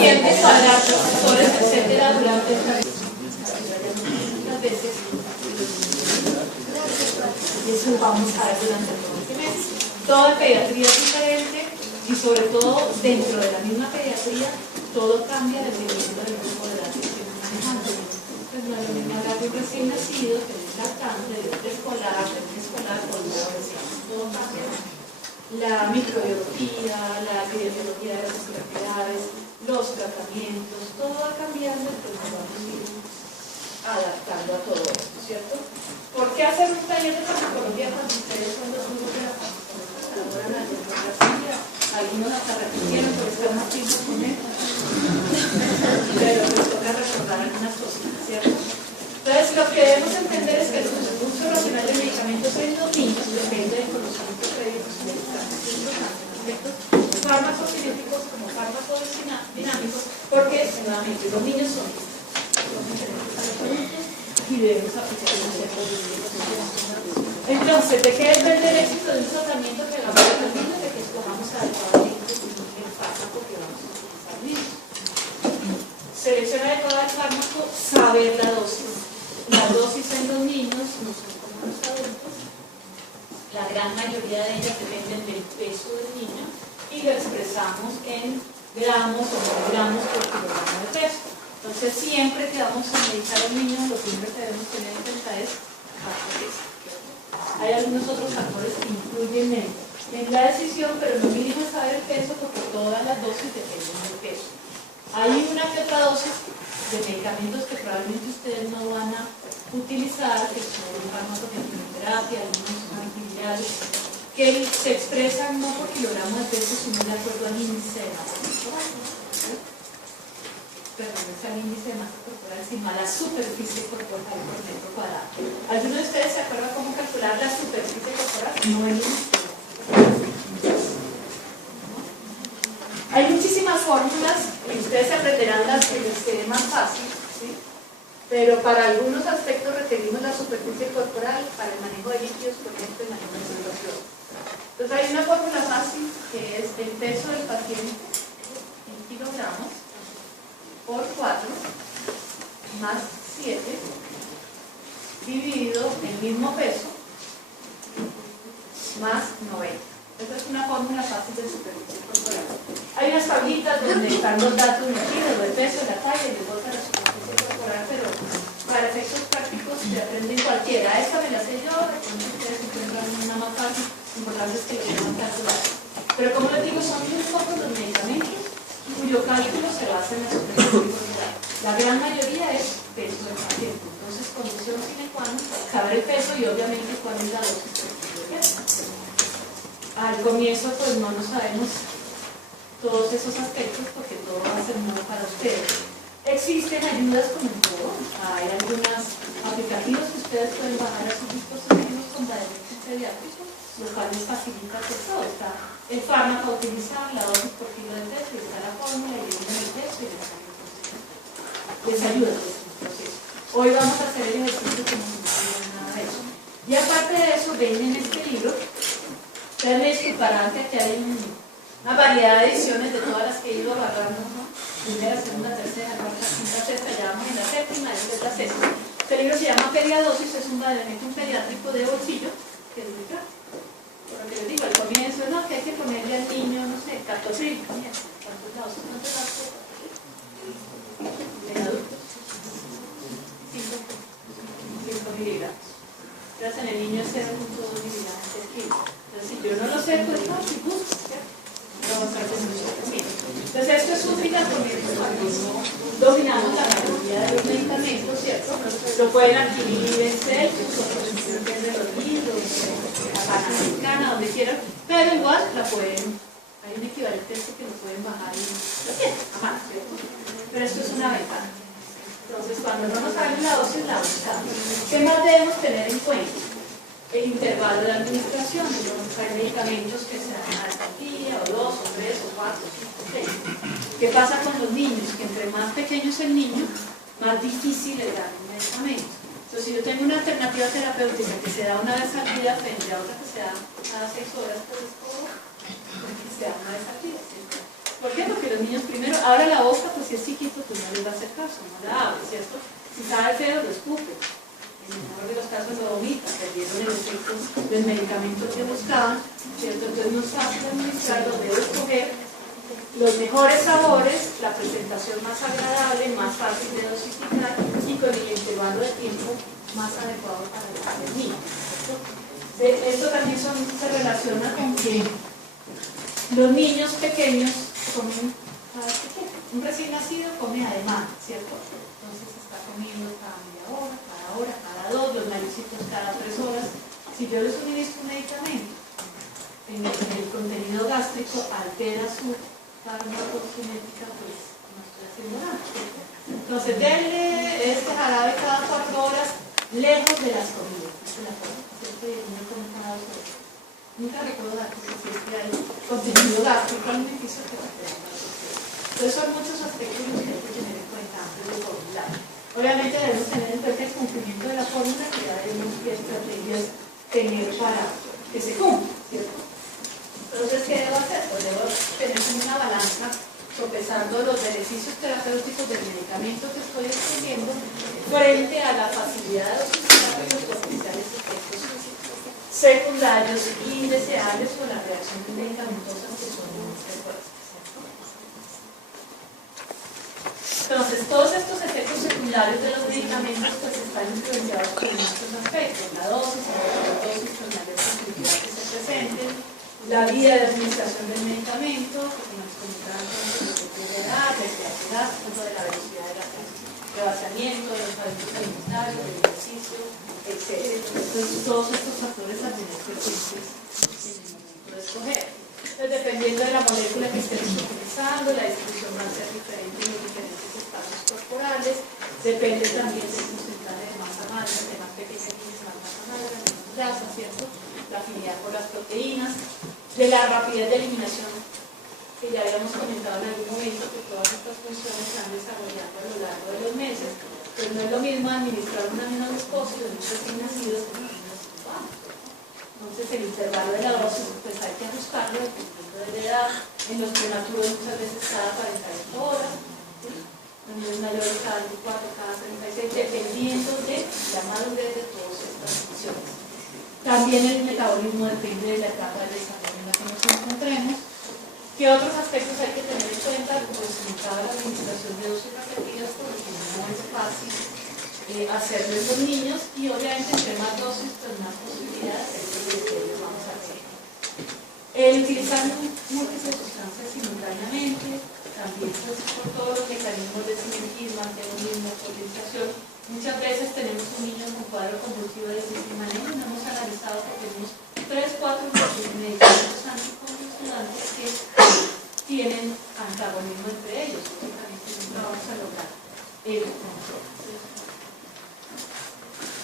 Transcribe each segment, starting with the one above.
paciente cuadrar profesores, etcétera, durante esta muchas veces. Y eso vamos a ver durante todo este mes. Toda pediatría es diferente y sobre todo dentro de la misma pediatría todo cambia dependiendo del grupo de edad que estemos manejando. Pues no es lo mismo hablar de un recién nacido, de un lactante, de un preescolar, o de una recién. Todo cambia. La microbiología, la epidemiología de las enfermedades, los tratamientos, todo va cambiando, pues nos vamos a ir adaptando a todo esto, ¿cierto? ¿Por qué hacer un taller de farmacología cuando ustedes son los grupos de la farmacología? La demografía, algunos hasta repitieron por estar más tiempo con él, pero les toca recordar algunas cosas, ¿cierto? Entonces, lo que debemos entender es que el uso racional de medicamentos en los niños depende del conocimiento previo que ustedes están haciendo aspectos farmacocinéticos como fármacos dinámicos, porque nuevamente los niños son diferentes a los adultos y debemos aplicar un cierto distinto. Entonces, ¿de qué depende el éxito de un tratamiento que hagamos a los niños? De que escojamos adecuadamente el fármaco que vamos a utilizar niños. Selección adecuada del fármaco, saber la dosis. Las dosis en los niños no son como en los adultos. La gran mayoría de ellas dependen del peso del niño y lo expresamos en gramos o miligramos por kilogramo de peso. Entonces, siempre que vamos a medicar al niño, lo primero que debemos tener en cuenta es factores. Hay algunos otros factores que influyen en la decisión, pero lo mínimo es saber el peso porque todas las dosis dependen del peso. Hay una que otra dosis de medicamentos que probablemente ustedes no van a utilizar, que son fármacos de quimioterapia, algunos antivirales, que se expresan no por kilogramo de peso, sino de acuerdo al índice de masa corporal. Perdón, no es al índice de masa corporal, sino a la superficie corporal por metro cuadrado. ¿Alguno de ustedes se acuerda cómo calcular la superficie corporal? No el índice. Hay muchísimas fórmulas y ustedes aprenderán las que les quede más fácil, ¿sí? Pero para algunos aspectos requerimos la superficie corporal para el manejo de líquidos, por ejemplo, el manejo de circulación. Entonces hay una fórmula fácil que es el peso del paciente en kilogramos por 4 más 7 dividido el mismo peso más 90. Esa es una fórmula fácil de superficie corporal. Hay unas tablitas donde están los datos metidos, el peso, la talla y luego la superficie corporal, pero para efectos prácticos se aprenden cualquiera. Esta me la sé yo, de pronto ustedes encuentran una más fácil, lo importante es que lo tengan calculado. Pero como les digo, son muy pocos los medicamentos cuyo cálculo se basa en la superficie corporal. La gran mayoría es peso del paciente. Entonces, condición sine qua non, saber el peso y obviamente cuál es la dosis de peso. Al comienzo pues no lo sabemos todos esos aspectos porque todo va a ser nuevo para ustedes. Existen ayudas como en todo, hay algunos aplicativos que ustedes pueden bajar a sus dispositivos con diagnóstico pediátrico, lo cual les facilita pues todo. Está el fármaco a utilizar, la dosis por kilo de peso, y está la fórmula y el número de peso y les ayuda pues, en el proceso. Hoy vamos a hacer el ejercicio como si no tuviera nada de eso. Y aparte de eso, ven en este libro. Ustedes me disculparán que aquí hay una variedad de ediciones de todas las que he ido agarrando, ¿no? Primera, segunda, tercera, cuarta, quinta, sexta, ya vamos en la séptima, esta es la sexta. Este libro se llama Pediadosis, es un pediátrico de bolsillo, que es muy práctico. Por lo que les digo, al comienzo, no, que hay que ponerle al niño, no sé, 14, ¿cuántos lados? ¿Cuántos lados? En adultos. 5 miligramos. Entonces en el niño es 0.2 miligramos por kilo. Entonces si yo no lo sé, pues no, si busco, ¿cierto? No va a estar con mucho conocimiento. Entonces esto es útil al comienzo cuando no dominamos la mayoría de los medicamentos, ¿cierto? Lo pueden adquirir en Celsius o en los libros, en la Panamericana, donde quieran, pero igual la pueden, hay un equivalente a esto que lo pueden bajar y lo tienen a mano, ¿cierto? Pero esto es una ventaja. Entonces, cuando no nos sale la dosis, la buscamos. ¿Qué más debemos tener en cuenta? El intervalo de administración. Entonces, hay medicamentos que se dan una vez al día, o 2, o 3, o 4, o 5, 6. ¿Qué pasa con los niños? Que entre más pequeño es el niño, más difícil es dar un medicamento. Entonces, si yo tengo una alternativa terapéutica que se da una vez al día frente a otra que se da cada 6 horas, pues es todo que se da una vez al día, ¿cierto? ¿Por qué? Porque los niños primero, ahora la boca, pues si es chiquito, pues no les va a hacer caso, no la abre, ¿cierto? Si sabe feo, lo escupe. En el mejor de los casos lo vomita, perdieron el efecto del medicamento que buscaban, ¿cierto? Entonces no es fácil administrarlo, debo escoger los mejores sabores, la presentación más agradable, más fácil de dosificar y con el intervalo de tiempo más adecuado para el niño. Esto también se relaciona con que los niños pequeños comen cada vez que quieren. Un recién nacido come además, ¿cierto? Entonces está comiendo cada media hora, cada dos, los mayorcitos cada 3 horas. Si yo les suministro un medicamento en el contenido gástrico altera su farmacocinética, pues no estoy haciendo nada. Entonces denle este jarabe cada 4 horas lejos de las comidas. Esa es la forma, ¿cierto? Y el niño come cada 2 horas. Nunca recuerdo datos si es que hay contenido gástrico alimenticio que altera la sociedad. Entonces son muchos aspectos los que hay que tener en cuenta antes de formular. Obviamente debemos tener en cuenta el cumplimiento de la fórmula, que ya debemos qué estrategias tener para que se cumpla, ¿cierto? Entonces, ¿qué debo hacer? Pues debo tener una balanza sopesando los beneficios terapéuticos del medicamento que estoy escogiendo frente a la facilidad de dosificar y los potenciales efectos secundarios indeseables o las reacciones medicamentosas que son muy frecuentes. Entonces, todos estos efectos secundarios de los medicamentos pues están influenciados por muchos aspectos: la dosis, la dosis con mayor complejidad que se presenten, la vía de administración del medicamento, que nos comentaban antes, de la edad, del gástrico, de la velocidad de vaciamiento, de los hábitos alimentarios, del ejercicio, etc. Entonces, todos estos factores también es frecuentes en el momento de escoger. Entonces, dependiendo de la molécula que estemos utilizando, la distribución va a ser diferente en los diferentes espacios corporales, depende también del porcentaje de masa magra, de más pequeña tienes más masa magra, menos grasa, ¿cierto? La afinidad por las proteínas, de la rapidez de eliminación, que ya habíamos comentado en algún momento, que todas estas funciones se van desarrollando a lo largo de los meses. Pues no es lo mismo administrar un aminoglucosa de un recién nacido que un niño cubano. Entonces el intervalo de la dosis pues hay que ajustarlo dependiendo de la edad. En los prematuros muchas veces cada 48 horas, ¿sí? En los mayores cada 24, cada 36, dependiendo de la madurez de todas estas funciones. También el metabolismo depende de la etapa de desarrollo en la que nos encontremos. ¿Qué otros aspectos hay que tener en cuenta? Pues cada la administración de dosis repetidas, porque no es fácil hacerlo en los niños, y obviamente entre más dosis, pues más posibilidades de que ellos vamos a hacer. El utilizar múltiples sustancias simultáneamente, también pues, por todos los mecanismos de sinergismo, antagonismo, polarización. Muchas veces tenemos un niño con cuadro convulsivo de sistema nervioso, no hemos analizado que tenemos 3, 4 medicamentos anticonvulsivantes que tienen antagonismo entre ellos, lógicamente nunca vamos a lograr el control.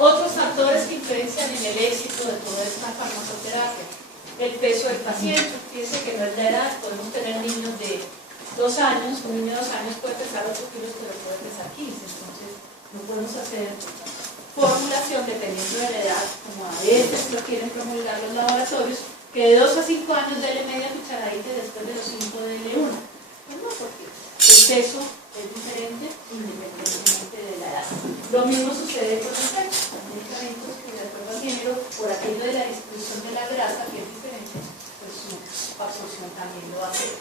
Otros factores que influencian en el éxito de toda esta farmacoterapia: el peso del paciente. Fíjense que no es la edad, podemos tener niños de 2 años, un niño de 2 años puede pesar 8 kilos, pero puede pesar 15, entonces no podemos hacer formulación dependiendo de la edad, como a veces lo quieren promulgar los laboratorios, que de 2 a 5 años dele media cucharadita y después de los 5 dele una. Pues no, porque el peso es diferente independientemente de la edad. Lo mismo sucede con los sexos, los medicamentos que de acuerdo al género, por aquello de la distribución de la grasa que es diferente, pues su absorción también lo hace.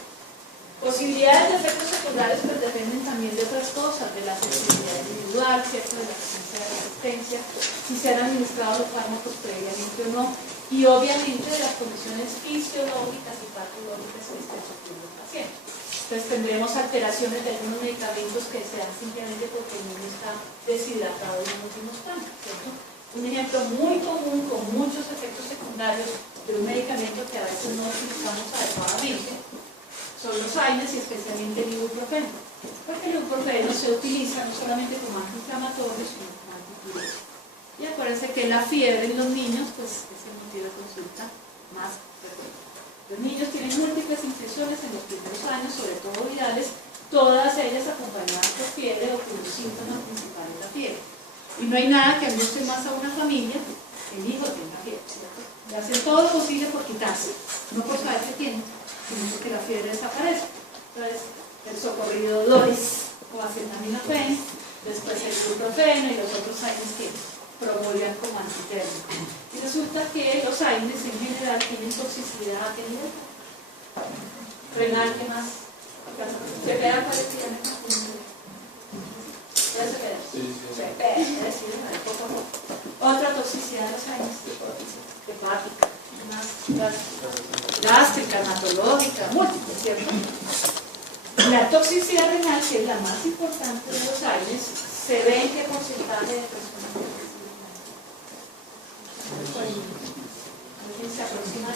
Posibilidades de efectos secundarios pues dependen también de otras cosas, de la sensibilidad individual, ¿cierto? De la presencia de resistencia, si se han administrado los fármacos previamente o no, y obviamente de las condiciones fisiológicas y patológicas que estén sufriendo el paciente. Entonces tendremos alteraciones de algunos medicamentos que se dan simplemente porque el niño está deshidratado en los últimos campos, ¿cierto? Un ejemplo muy común con muchos efectos secundarios de un medicamento que a veces no utilizamos adecuadamente son los AINES y especialmente el ibuprofeno, porque el ibuprofeno se utiliza no solamente como antiinflamatorio sino como antipirético. Y acuérdense que la fiebre en los niños pues es el motivo de consulta más frecuente. Los niños tienen múltiples infecciones en los primeros años, sobre todo virales, todas ellas acompañadas por fiebre o con los síntomas principales de la fiebre. Y no hay nada que angustie más a una familia que el hijo tenga fiebre, ¿cierto? Le hacen todo lo posible por quitarse, no por saber que tiene, sino que la fiebre desaparece. Entonces, el socorrido Doris o acetaminofén, después el ibuprofeno y los otros AINES que promovían como antitérmico. Y resulta que los AINES en general tienen toxicidad. ¿A qué nivel? Renal, ¿qué más? ¿Se queda cuál es el nivel? ¿Ya se queda? Sí. Se queda, poco a poco. Otra toxicidad de los AINES, hepática, más gástrica, hematológica, múltiple, ¿cierto? La toxicidad renal, que es la más importante de los AINES, se ve en qué porcentaje de personas que reciben AINES. Se aproxima al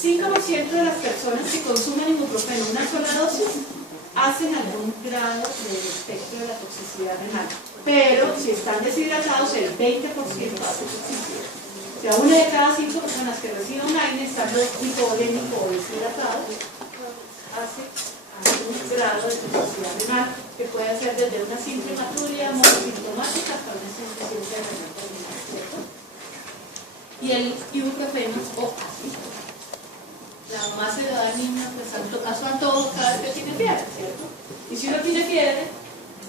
5% de las personas que consumen ibuprofeno una sola dosis hacen algún grado de espectro de la toxicidad renal, pero si están deshidratados el 20% hace toxicidad. O sea, una de cada 5 personas que reciben un AINES, estando hipovolémico o deshidratado, hace algún grado de toxicidad renal, que puede ser desde una simple hematuria monosintomática hasta una insuficiencia renal terminal, ¿cierto? Y el ibuprofeno o ácido. La mamá se le da al niño a su antojo cada vez que tiene fiebre, ¿cierto? Y si uno tiene fiebre,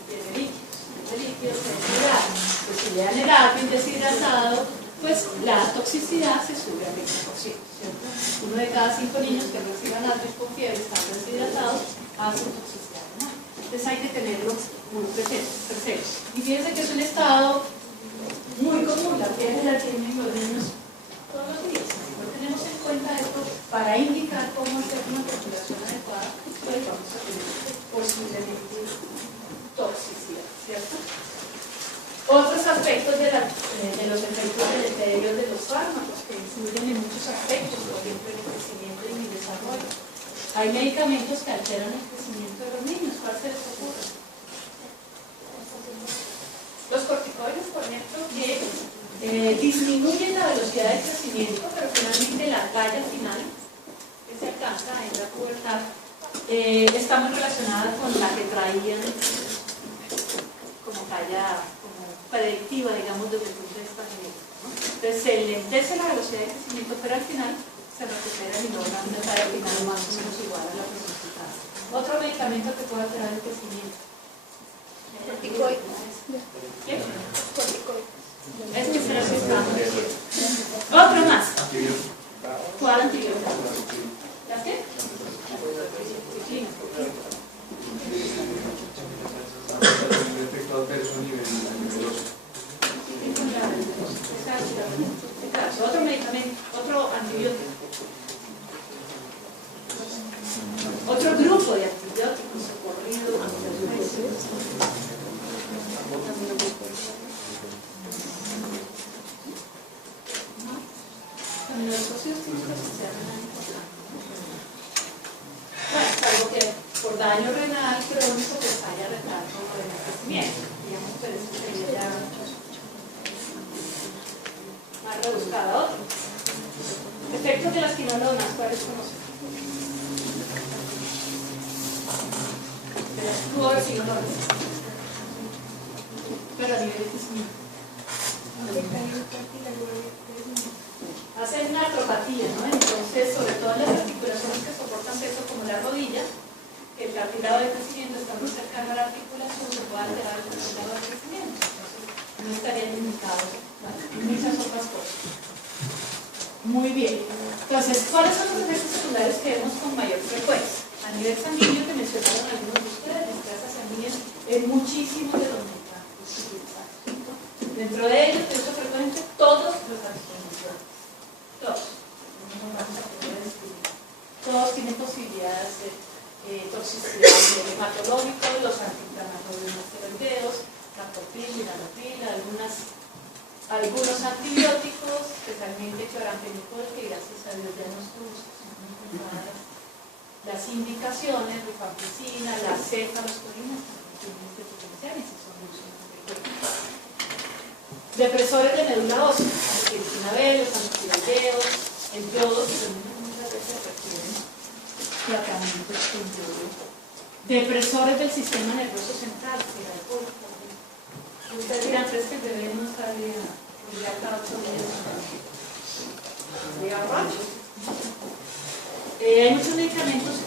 tiene líquidos, tiene helado. Pues si le dan helado y deshidratado, pues la toxicidad se sube al 20%, ¿cierto? Uno de cada 5 niños que reciban algo con fiebre estando deshidratados hace toxicidad renal. Entonces hay que tenerlo muy presente. Y fíjense que es un estado muy común, la fiebre la tienen los niños todos los días. Si no tenemos en cuenta esto para indicar cómo hacer una populación adecuada, pues vamos a tener posiblemente toxicidad, ¿cierto? Otros aspectos de los efectos deleterios de los fármacos que influyen en muchos aspectos, por ejemplo en el crecimiento y en el desarrollo. Hay medicamentos que alteran el crecimiento de los niños. ¿Cuál se les ocurre? Los corticoides, por ejemplo, que disminuyen la velocidad de crecimiento, pero finalmente la talla final que se alcanza en la pubertad está muy relacionada con la que traían como talla predictiva, digamos, desde el punto de vista genético, ¿no? Entonces se lentece la velocidad de crecimiento, pero al final se recupera y logran una talla final más o menos igual a la pronosticada. Otro medicamento que puede alterar el crecimiento. Corticoides. ¿Qué? Corticoides. Es que se los estamos diciendo. Otro más. ¿Cuál antibiótico? ¿La qué? Ciclina. Otro medicamento, otro antibiótico. Otro grupo de antibióticos socorridos. Bueno, salvo que por daño renal crónico pues haya retraso de envejecimiento, digamos, pero eso sería ya más rebuscada. Otro. Efectos de las quinolonas, ¿cuáles conocen? De las fluoroquinolonas. Pero a nivel de crecimiento. Hacen una artropatía, ¿no? Entonces, sobre todo en las articulaciones que soportan peso como la rodilla, el cartílago de crecimiento está muy cercano a la articulación, se puede alterar el cartílago de crecimiento. Entonces, no estaría limitado, ¿vale? Y muchas otras cosas. Muy bien. Entonces, ¿cuáles son los efectos secundarios que vemos con mayor frecuencia? A nivel sanguíneo, que mencionaron algunos de ustedes, las grasas sanguíneas, es muchísimo de los medicamentos utilizados. Dentro de ellos, de hecho, frecuente, todos los anticonvulsivantes. Todos. No vamos a poder describir. Todos tienen posibilidades de toxicidad hematológica, los antiinflamatorios no esteroideos, la propil, la norpil, algunos antibióticos, especialmente cloramfenicol, que gracias a Dios ya no se usan. Las indicaciones, rifampicina, las cefalosporinas, tienen este potencial y son mucho más frecuentes. Depresores de médula ósea, antihistamina B, los antitiroideos, el yodo, que también muchas veces requieren tratamientos con yodo. Depresores del sistema nervioso central, que el alcohol también. Ustedes dirán, ¿crees que el bebé no sale ya cada 8 días? Llega borracho. Hay muchos medicamentos